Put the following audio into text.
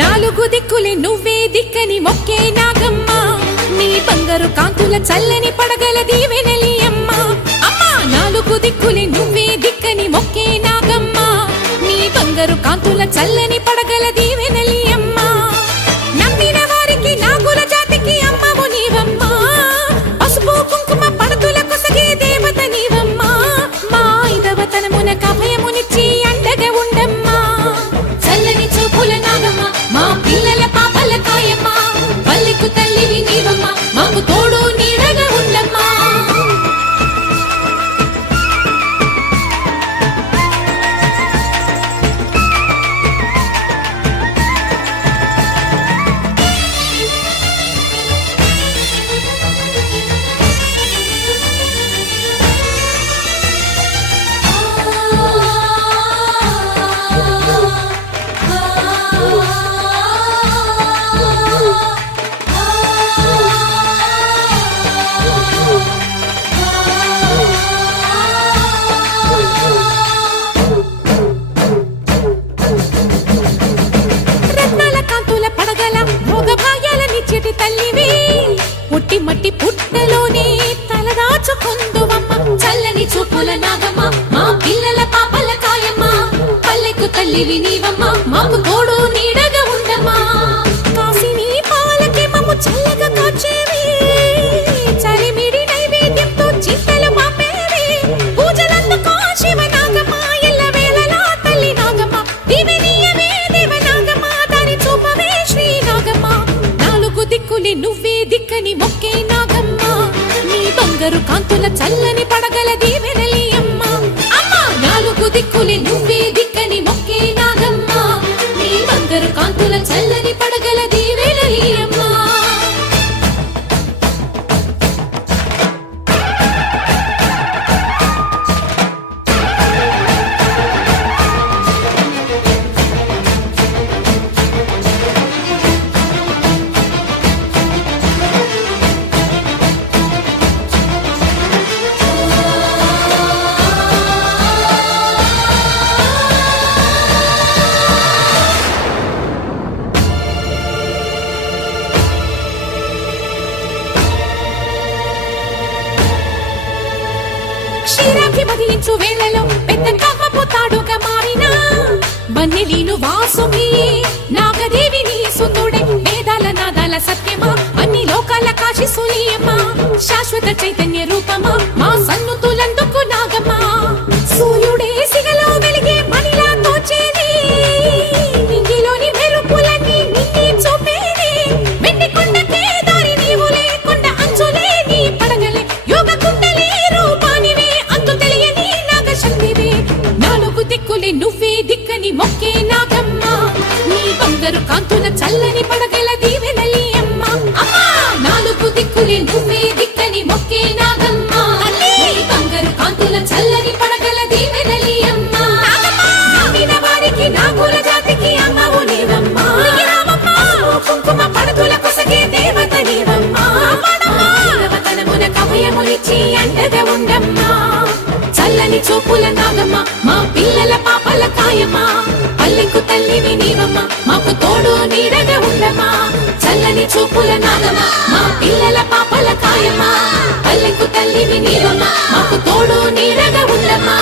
నాలుగు దిక్కులే నువ్వే దిక్కని మొక్కే నాగమ్మ నీ బంగారు కాంతుల చల్లని పడగల దీవెనలి అమ్మ అమ్మా నాలుగు దిక్కులే నువ్వే దిక్కని మొక్కే నాగమ్మ నీ బంగారు కాంతుల చల్లని పడగల దీవెనలి అమ్మ నమ్మిన వారికి నాగుల జాతికి అమ్మవు నీవమ్మ పసుపు కుంకుమ పడతుల కొసగే దేవత నీవమ్మ మా ఐదవతనమున కభయమునిచ్చి అండగా ఉండమ్మా చల్లని చూపుల నాగమ్మ మా పిల్లల పాపల కాయమ్మ పల్లెకు తల్లివి నీవమ్మ మాకు తోడు నీడగా ఉండమ్మా తల్లివి పుట్టి మట్టి పుట్టలోనే తలదాచుకుందువమ్మ చల్లని చూపుల నాగమ్మ మా పిల్లల పాపల కాయమ్మ పల్లెకు తల్లివి నీవమ్మ మాకు తోడు నీడగా ఉండమ్మా కాసిని పాలకి మమ్ము చల్లగా కాచేవి చలిమిడి నైవేద్యంతో చింతలు మాపేవి పూజలందుకో శివ నాగమ్మ ఎల్ల వేళలా తల్లి నాగమ్మ దివినీయవే దేవ నాగమ్మ దాని చూపవే శ్రీ నాగమ్మ దిక్కులే నువ్వే దిక్కని మొక్కే నాగమ్మ నీ బంగారు కాంతుల చల్లని పడగల దీవెనలి అమ్మ అమ్మ నాలుగు దిక్కులే నువ్వే దిక్కని మొక్కే నాగమ్మ నీ బంగారు కాంతుల చల్లని పడగల దీవెనలి అమ్మ క్షీరాకి బదిలించు వేళలో పెద్ద కవ్వపు తాడుగా మారినా వన్నెలీను వాసుకి నాగదేవి నీ సుందుడే వేదాల నాదాల సత్యమా అన్ని లోకాల కాశి సూలియమ్మా శాశ్వత చైతన్య రూపమా మా సన్నుతులందుకు నాగమ్మా సూర్యుడే సిగలో వెలిగే మణిలా తోచేది నింగిలోని మెరుపులన్నీ నిన్నే చూపేది వెండి కొండకే దారి నీవు లేకుండా అంచులే నీ పడగలే యోగ కుండలే రూపానివే అంతు తెలియని నాగశక్తివే నాలుగు దిక్కులే నువ్వే దిక్కని మొక్కే నాగమ్మ నీ బంగారు కాంతుల చల్లని పడగల దీవెనలి అమ్మ అమ్మా నాలుగు దిక్కులే నువ్వే దిక్కని మొక్కే నాగమ్మ నీ బంగారు కాంతుల చల్లని పడగల దీవెనలి అమ్మ నమ్మిన వారికి నాగుల జాతికి అమ్మవు నీవమ్మ కుంకుమ పడతుల కొసగే దేవత నీవమ్మ దేవతనమున కభయమునిచ్చి అండగా ఉండమ్మా చల్లని చూపుల నాగమ్మ మా పిల్లల పాపల కాయమ్మ పల్లెకు తల్లివి నీవమ్మ మాకు తోడు నీడగా ఉండమ్మా చల్లని చూపుల నాగమ్మ మా పిల్లల పాపల కాయమ్మ పల్లెకు తల్లివి నీవమ్మ మాకు తోడు నీడగా ఉండమ్మా